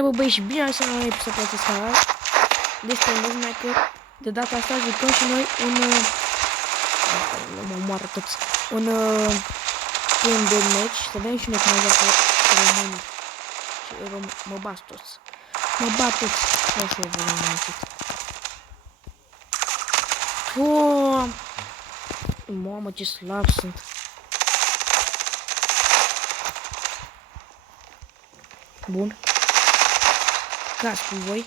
Bă, băi, și bine așa la un episod pe acest canal despre Movemaker. De data asta jucăm și noi un... mă omoară toți. Un game de match. Să vedem și noi cum joacă românii. Mă bat toți. Mă bat toți. Nu știu, vă am auzit. Mamă, ce slab sunt. Bun. Caz cu voi.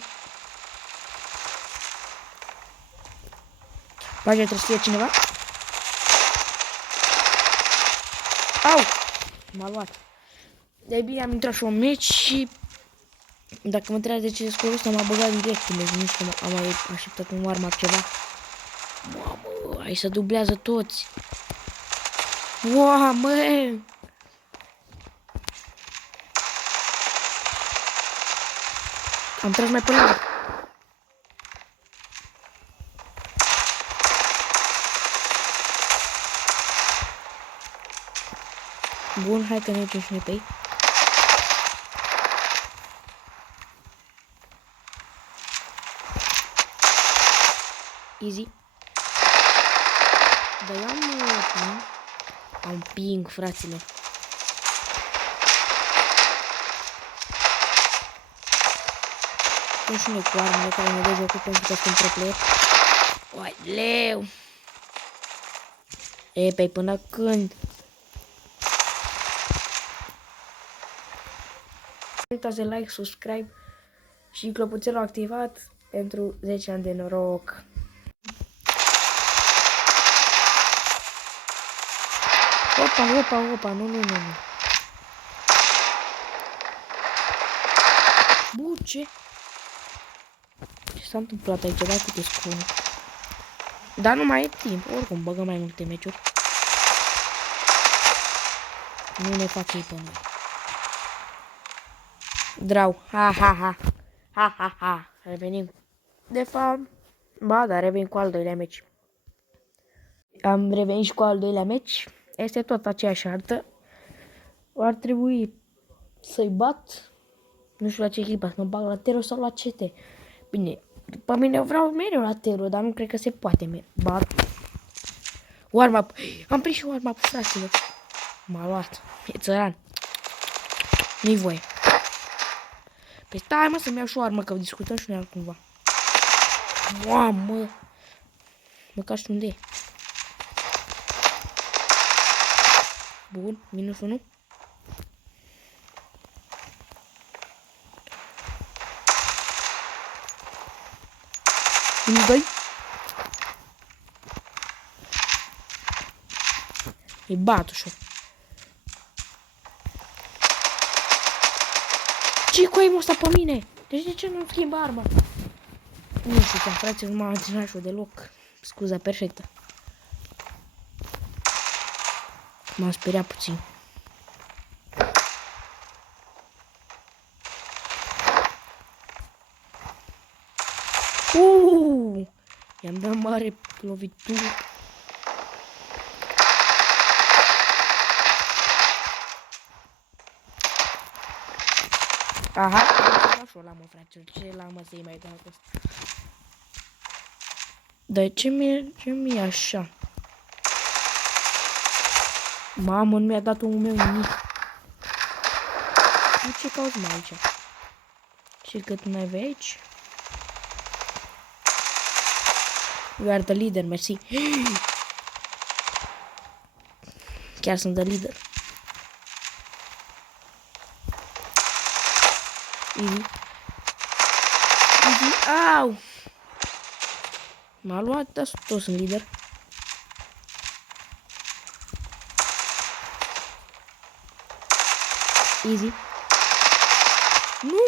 Bage, trebuie să fie cineva. Au! M-a luat. De bine am intrat și un meci și dacă mă întrebați de ce scorul ăsta m-a băgat direct în meci, nici că am mai așteptat un warm-up ceva. Mamă, aici se dublează toți. Wow, mă! Am tras mai până la... Bun, hai că ne ducem și noi pe ei. Easy. Dar eu am ping, fraților. Nu și noi cu armele care ne dă jocul pentru că sunt pro player. Uai, leu! E, pe până când? Nu uitați de like, subscribe și clopoțelul activat pentru 10 ani de noroc. Opa, nu. Buce! Ce s-a întâmplat aici? Da, câte scune. Dar nu mai e timp. Oricum, băgăm mai multe meciuri. Nu ne fac ei pe noi. Drau. Ha. Revenim. De fapt, ba, da, revenim cu al doilea meci. Am revenit și cu al doilea meci. Este tot aceeași artă. Ar trebui să-i bat. Nu știu la ce echipă, să mă bag la Tero sau la CT. Bine, după mine vreau mereu la Tero, dar nu cred că se poate bat. Warm-up. Am prins și warm-up, fraților. M-a luat. E țăran. Nu-i voie. Păi stai, mă, să-mi iau și o armă, că discutăm și noi altcumva. Mamă. Măcar știu unde e. Bun, minus 1. Minus 2. E bat ușor. Ce cu aimul ăsta pe mine? Deci de ce nu-mi schimb arma? Nu știu, fraților, nu m-am antrenat și eu deloc. Scuza perfectă. M-am speriat puțin. I-am dat mare lovitură. Aha, așa la mă, frate, ce la mă să-i mai dau asta? Dar ce mi-e așa? Mamă, nu mi-a dat omul meu nimic. Ce cauți mai aici? Și cât mai vei aici? You are the leader, mersi. Chiar sunt the leader. Easy. Au! M-a luat, dar tot sunt lider. Easy. Nu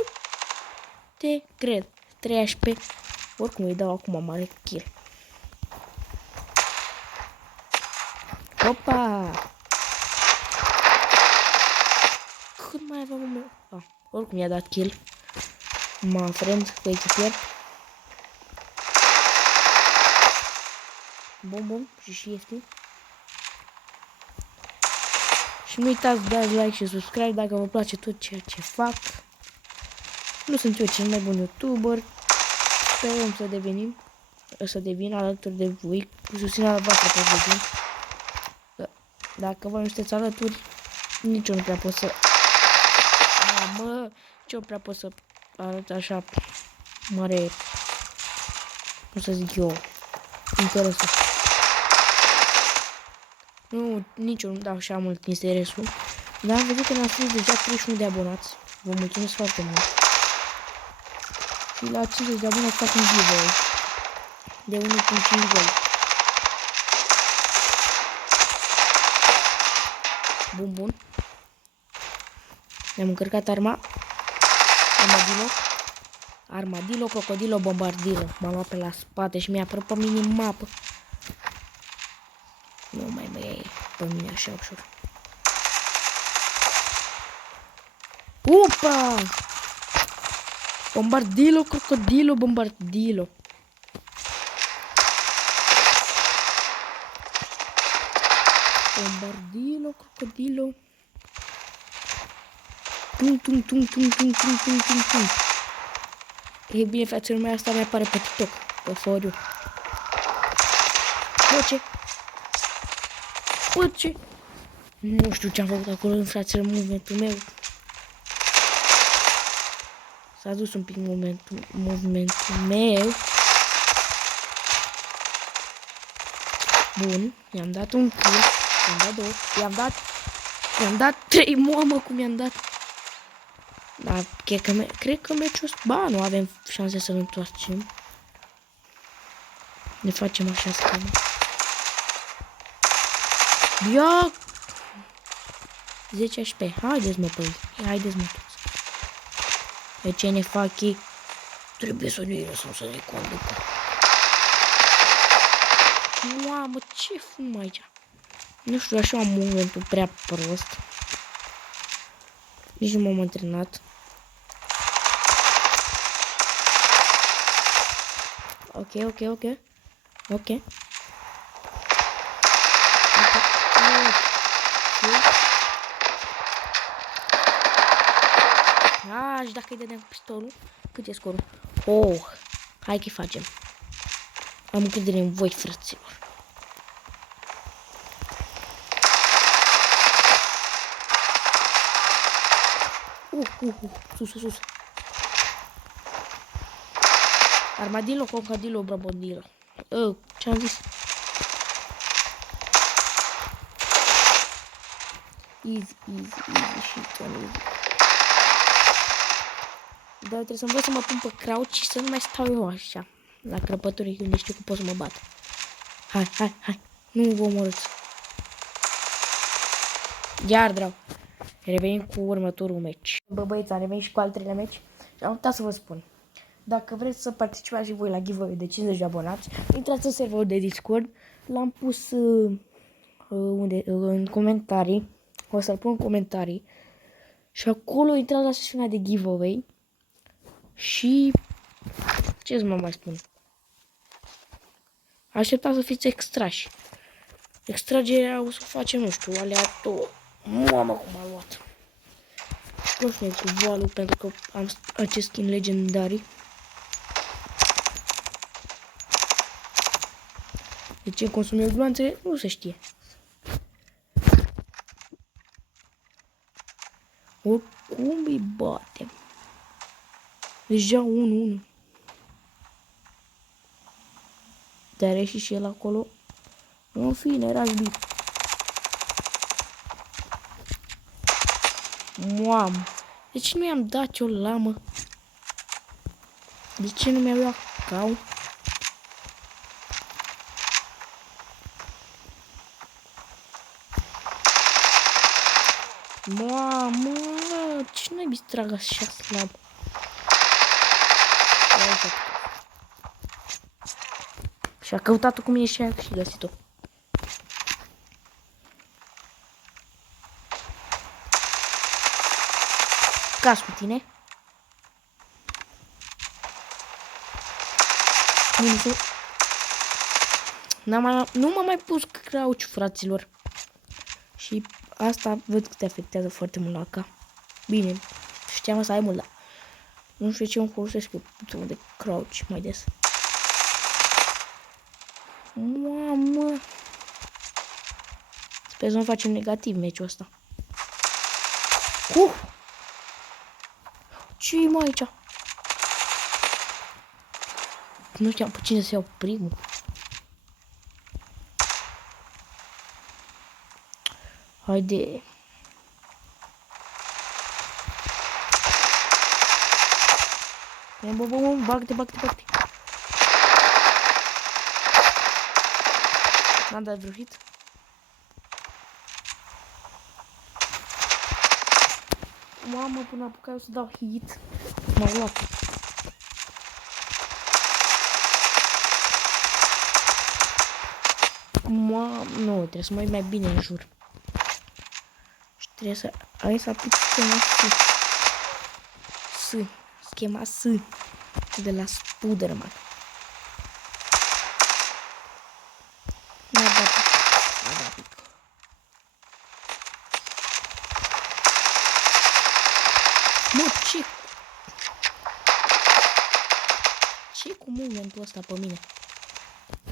te cred. 13. Oricum îi dau acum mare kill. Opa! Cât mai aveam un meu? Ah, oricum i-a dat kill. Mă friend cu echipier. Bun. Și ieftin. Și nu uitați de dați like și subscribe dacă vă place tot ceea ce fac. Nu sunt eu cel mai bun YouTuber. Sperăm să devin alături de voi. Cu susținerea voastră pe devin. Dacă voi nu sunteți alături, nici eu nu prea pot să... nici eu prea pot să arăt așa mare, cum să zic eu, interesul. Nu, nici eu nu dau așa mult interesul. Dar am văzut că ne-am strâns deja 31 de abonați. Vă mulțumesc foarte mult. Și la 50 de abonați fac un giveaway de 1.5 gol. Bun. Ne-am încărcat armadillo, crocodilo, bombardilo. M-am luat pe la spate și mi-a apărut pe minimapă. Nu mai e pe mine așa ușor. Opa! Bombardilo, crocodilo, bombardilo. Bombardilo, crocodilo. Tum. E bine, fraților mei, asta mi apare pe TikTok, pe foriu. Ce? Nu știu ce am făcut acolo în fraților, movementul meu. S-a dus un pic movementul meu. Bun, i-am dat un kill, i-am dat 2, i-am dat 3, mamă cum i-am dat. Dar cred că meciul ăsta, ba, nu avem șanse să-l întoarcem. Ne facem așa schema. Ia! 10 HP, haideți mă păi, haideți mă toți. De ce ne fac ei? Trebuie să ne lăsăm să ne conducă. Mamă, ce fum aici? Nu știu, așa am momentul prea prost. Nici nu m-am antrenat. Ok. Și dacă îi dădeam cu pistolul, cât e scorul? Oh, hai că-i facem. Am încredere în voi, frăților. Sus. Armadillo, crocodilo, brabondilo. Ce-am zis? Easy și easy. Dar trebuie să învăț să mă pun pe crouch și să nu mai stau eu așa la crăpături, unde știu că pot să mă bat. Hai. Nu vă omorâți. Iar drag. Revenim cu următorul meci. Bă, băieți, am revenit și cu al treilea meci. Și am uitat să vă spun. Dacă vreți să participați și voi la giveaway de 50 de abonați, intrați în serverul de Discord. L-am pus în comentarii. O să-l pun în comentarii. Și acolo intrați la sesiunea de giveaway. Și ce să mă mai spun? Așteptați să fiți extrași. Extragerea o să o facem, nu știu, aleator. Mamă cum a luat. Nu știu cu voalul pentru că am acest skin legendarii. De ce consum eu gloanțe? Nu se știe. Oricum îi batem. Deja 1-1. Dar are și el acolo. În fine, era bine. Mamă. De ce nu i-am dat eu lamă? De ce nu mi-au luat cau? Mamă, ce n-ai bistrag așa slab? Și a căutat-o cu mine și a și găsit-o. Cas cu tine. Nu m-am mai pus crouch, fraților. Și asta văd că te afectează foarte mult la ca. Bine, știam să ai mult, dar Nu știu ce îmi folosesc eu butonul de crouch mai des. Mamă! Sper să nu facem negativ meciul ăsta. Ce-i mai aici? Nu știam pe cine să iau primul. Haide. Bă, bag-te. N-am dat vreo hit. Mamă, până apucat eu să dau hit. M-au luat. Mamă, nu, trebuie să mă uit mai bine în jur. Și trebuie să... Aici să aplic schema S. Schema S. De la Spiderman. N-a dat pic. Mă, ce cu momentul ăsta pe mine?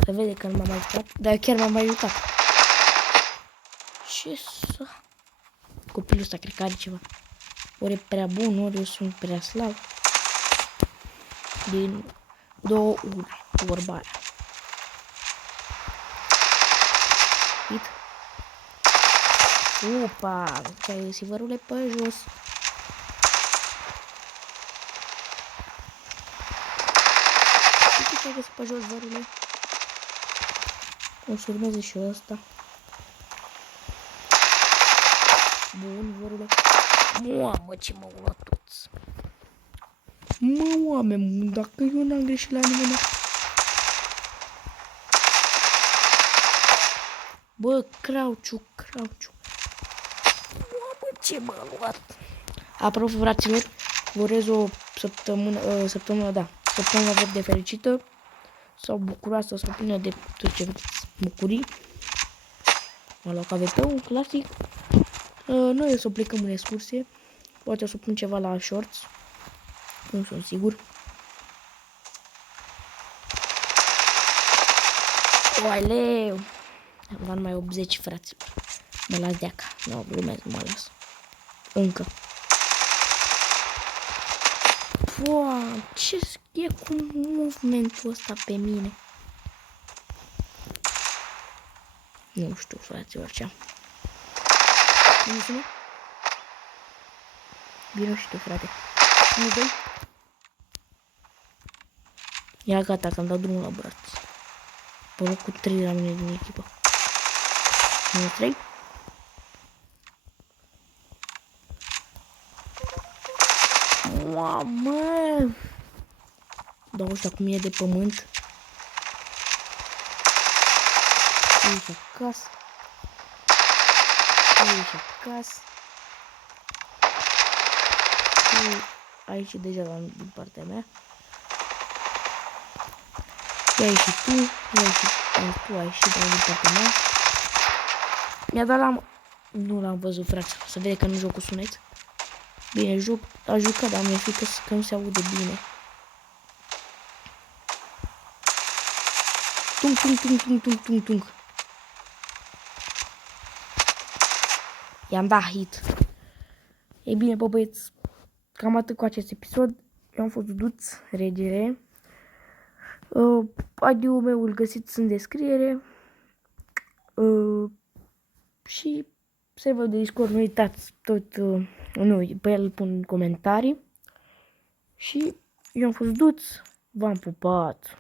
Se vede că nu m-am mai jucat, dar eu chiar m-am mai jucat. Ce să... Copilul ăsta cred că are ceva. Ori e prea bun, ori eu sunt prea slab. Din 2 ori, vorba aia. Hit. Opa, ce-ai receiverul pe jos. Ce-ai găsit pe jos, vărule? O să urmeze și ăsta. Bun, vărule. Mamă, ce m-au luat toți. Mă, oameni, dacă eu n-am greșit la nimeni. Bă, crouch-ul. Mamă, ce m-a luat. Apropo, fraților, vă urez o săptămână de fericită. Sau bucuroasă, sau plină de tot ce vreți bucurii. M-a luat AVP-ul, clasic. Noi o să plecăm în excursie. Poate o să pun ceva la shorts. Nu sunt sigur. Oaleu! Am luat numai 80, fraților. Mă las de acá. Nu, glumesc, mă las. Încă. Wow, ce e cu movementul ăsta pe mine? Nu știu, fraților, ce am. Vino și tu, frate. 1-2. Ia gata, că am dat drumul la braț. Pe locul 3 la mine din echipă. 1-3. Mamă! Dau ăștia cu mine de pământ. Uite acasă. Aici deja din partea mea. Ia și tu. Tu ai și din partea mea. Mi-a dat la... Nu l-am văzut, frate. Să vede că nu joc cu sunet. Bine, a jucat, dar mi-e frică că nu se aude bine. Tung. I-am dat hit. Ei bine, bă, băieți, cam atât cu acest episod. Eu am fost Duduț, regele. ID-ul meu îl găsiți în descriere. Și serverul de Discord, nu uitați tot, pe el îl pun în comentarii. Și eu am fost Duț, v-am pupat.